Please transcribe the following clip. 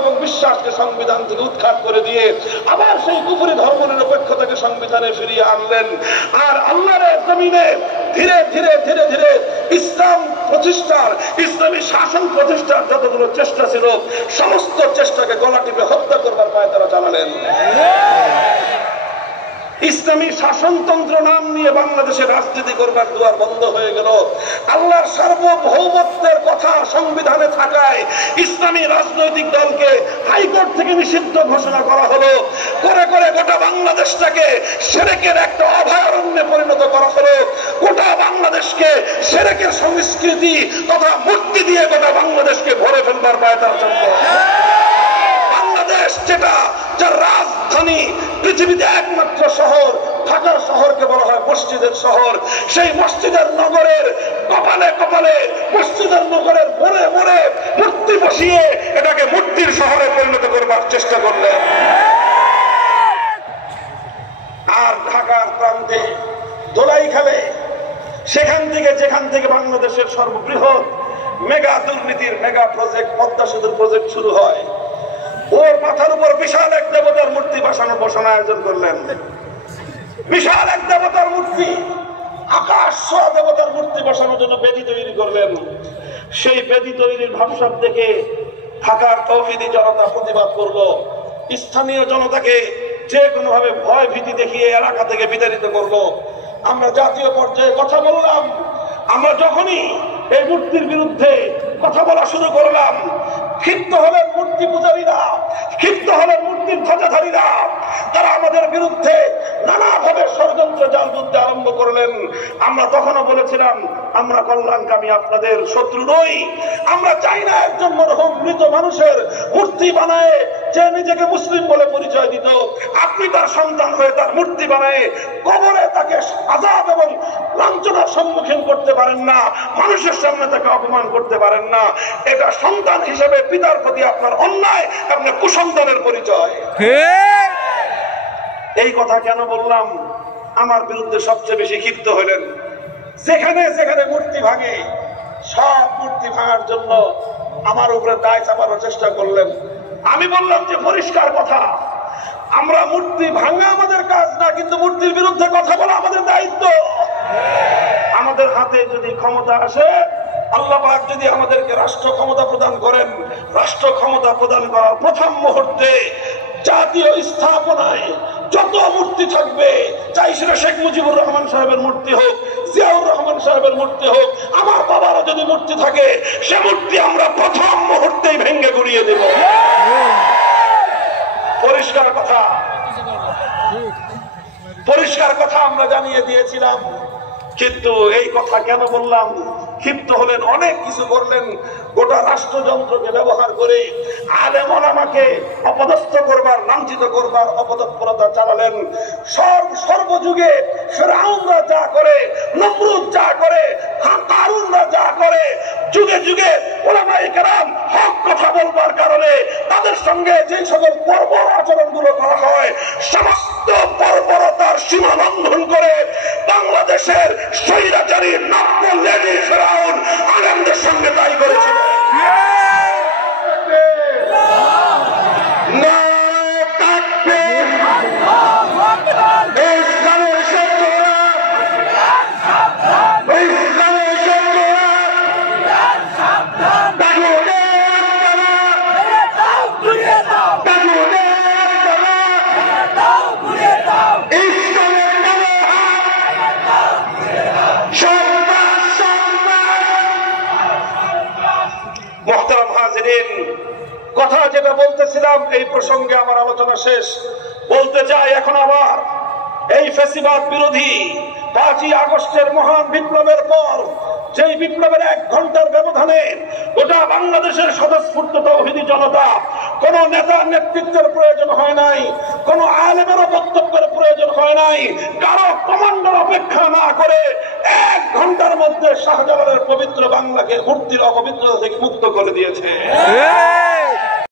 এবং বিশ্বাসকে সংবিধান থেকে উৎখাত করে দিয়ে আবার সেই কুফরি ধর্মনিরপেক্ষতাকে সংবিধানে ফিরিয়ে আনলেন। আর আল্লাহর জমিনে ধীরে ধীরে ধীরে ধীরে ইসলাম প্রতিষ্ঠার, ইসলামী শাসন প্রতিষ্ঠার যতগুলো চেষ্টা ছিল সমস্ত চেষ্টাকে গলা টিপে হত্যা করবার পায়তারা চালালেন। ইসলামী শাসনতন্ত্র নাম নিয়ে বাংলাদেশে রাজনীতি করবার দুয়ার বন্ধ হয়ে গেল। আল্লাহর সার্বভৌমত্বের কথা সংবিধানে থাকায় ইসলামী রাজনৈতিক দলকে হাইকোর্ট থেকে নিষিদ্ধ ঘোষণা করা হলো। করে করে গোটা বাংলাদেশটাকে শিরকের একটা অভয়ারণ্যে পরিণত করা হলো। গোটা বাংলাদেশকে শিরকের সংস্কৃতি তথা মূর্তি দিয়ে গোটা বাংলাদেশকে ভরে ফেলবার পায়তারা চলছে। বাংলাদেশ যেটা, যার রাজধানী, পৃথিবীতে একমাত্র শহর, ঢাকা শহরকে বলা হয় মসজিদের শহর, সেই মসজিদের নগরের কপালে কপালে, মসজিদের নগরের মোড়ে মোড়ে মূর্তি বসিয়ে এটাকে মূর্তির শহরে পরিণত করবার চেষ্টা করলেন। আর ঢাকার প্রান্তে দোলাইখালে, সেখান থেকে যেখান থেকে বাংলাদেশের সর্ববৃহৎ মেগা দুর্নীতির মেগা প্রজেক্ট পদ্মা সেতুর প্রজেক্ট শুরু হয়, ওর মাথার উপর বিশাল এক দেবতার মূর্তি বসানোর আয়োজন করলেন। বিশাল এক দেবতার মূর্তি, আকাশ ছোঁয়া দেবতার মূর্তি বসানোর জন্য বেদি তৈরি করলেন। সেই বেদি তৈরির ভাবসাব দেখে ঢাকার তৌহিদি জনতা প্রতিবাদ করলো। স্থানীয় জনতাকে যে কোনো ভাবে ভয় ভীতি দেখিয়ে এলাকা থেকে বিতাড়িত করলো। আমরা জাতীয় পর্যায়ে কথা বললাম। আমরা যখনই এই মূর্তির বিরুদ্ধে কথা বলা শুরু করলাম, ক্ষিপ্ত হলেন মূর্তি পূজারীরা, ক্ষিপ্ত হলেন মূর্তির ধ্বজাধারীরা। তারা আমাদের বিরুদ্ধে নানাভাবে ষড়যন্ত্র জাল বুনতে আরম্ভ করলেন। আমরা তখনও বলেছিলাম, আমরা কল্যাণকামী আপনাদের শত্রু নই। আমরা চাই না একজন মরহুম মৃত মানুষের মূর্তি বানায় যে নিজেকে মুসলিম বলে পরিচয় দিত, আপনি তার সন্তান হয়ে তার মূর্তি বানায় কবরে তাকে আযাব এবং লাঞ্ছনার সম্মুখীন করতে পারেন না, মানুষের সামনে তাকে অপমান করতে পারেন না। এটা সন্তান হিসেবে পিতার প্রতি আপনার অন্যায়, আপনার কুসন্তানের পরিচয়। এই কথা কেন বললাম? আমার বিরুদ্ধে সবচেয়ে বেশি ক্ষিপ্ত হলেন যেখানে যেখানে মূর্তি ভাঙে, সব মূর্তি ভাঙার জন্য আমার উপরে দায় চাপানোর চেষ্টা করলেন। আমি বললাম যে পরিষ্কার কথা, আমরা মূর্তি ভাঙা আমাদের কাজ না, কিন্তু মূর্তির বিরুদ্ধে কথা বলা আমাদের দায়িত্ব। আমাদের হাতে যদি ক্ষমতা আসে, আল্লাহ পাক যদি আমাদেরকে রাষ্ট্র ক্ষমতা প্রদান করেন, রাষ্ট্র ক্ষমতা প্রদান করার প্রথম মুহূর্তে জাতীয় স্থাপনায় যত মূর্তি থাকবে, চাই সেটা শেখ মুজিবুর রহমান সাহেবের মূর্তি হোক, জিয়াউর রহমান সাহেবের মূর্তি হোক, আমার বাবারও যদি মূর্তি থাকে, সে মূর্তি আমরা প্রথম মুহূর্তেই ভেঙে গুড়িয়ে দেব। পরিষ্কার কথা, পরিষ্কার কথা আমরা জানিয়ে দিয়েছিলাম। কিন্তু এই কথা কেন বললাম? ক্ষিপ্ত হলেন, অনেক কিছু করলেন। গোটা রাষ্ট্রযন্ত্রকে ব্যবহার করে আলেম ওলামাকে অপদস্থ করবার, লাঞ্ছিত করবার অপতৎপরতা চালালেন। সর্বযুগে ফিরআউনরা যা করে, নমরুদ যা করে, কারুনরা যা করে, যুগে যুগে ওলামায়ে কেরাম হক কথা বলবার কারণে তাদের সঙ্গে যে সকল বর্বর আচরণগুলো করা হয়, সমস্ত বর্বরতার সীমা লঙ্ঘন করে বাংলাদেশের স্বৈরাচারী নব্য লেডি ফিরআউন আলেমদের সঙ্গে তাই করেছিল। কথা যেটা বলতেছিলাম, এই প্রসঙ্গে আমার আলোচনা শেষ। বলতে চাই এখন আবার এই ফ্যাসিবাদ বিরোধী 5ই আগস্টের মহান বিপ্লবের পর, যেই বিপ্লবের 1 ঘন্টার ব্যবধানে গোটা বাংলাদেশের স্বতঃস্ফূর্ত তৌহিদি জনতা, কোন নেতার নেতৃত্বের প্রয়োজন হয় নাই, কোন আলেমেরও বক্তব্যের প্রয়োজন হয় নাই, কারো কমান্ডার অপেক্ষা না করে 1 ঘন্টার মধ্যে শাহজালালের পবিত্র বাংলাকে মূর্তির অপবিত্রতা থেকে মুক্ত করে দিয়েছে।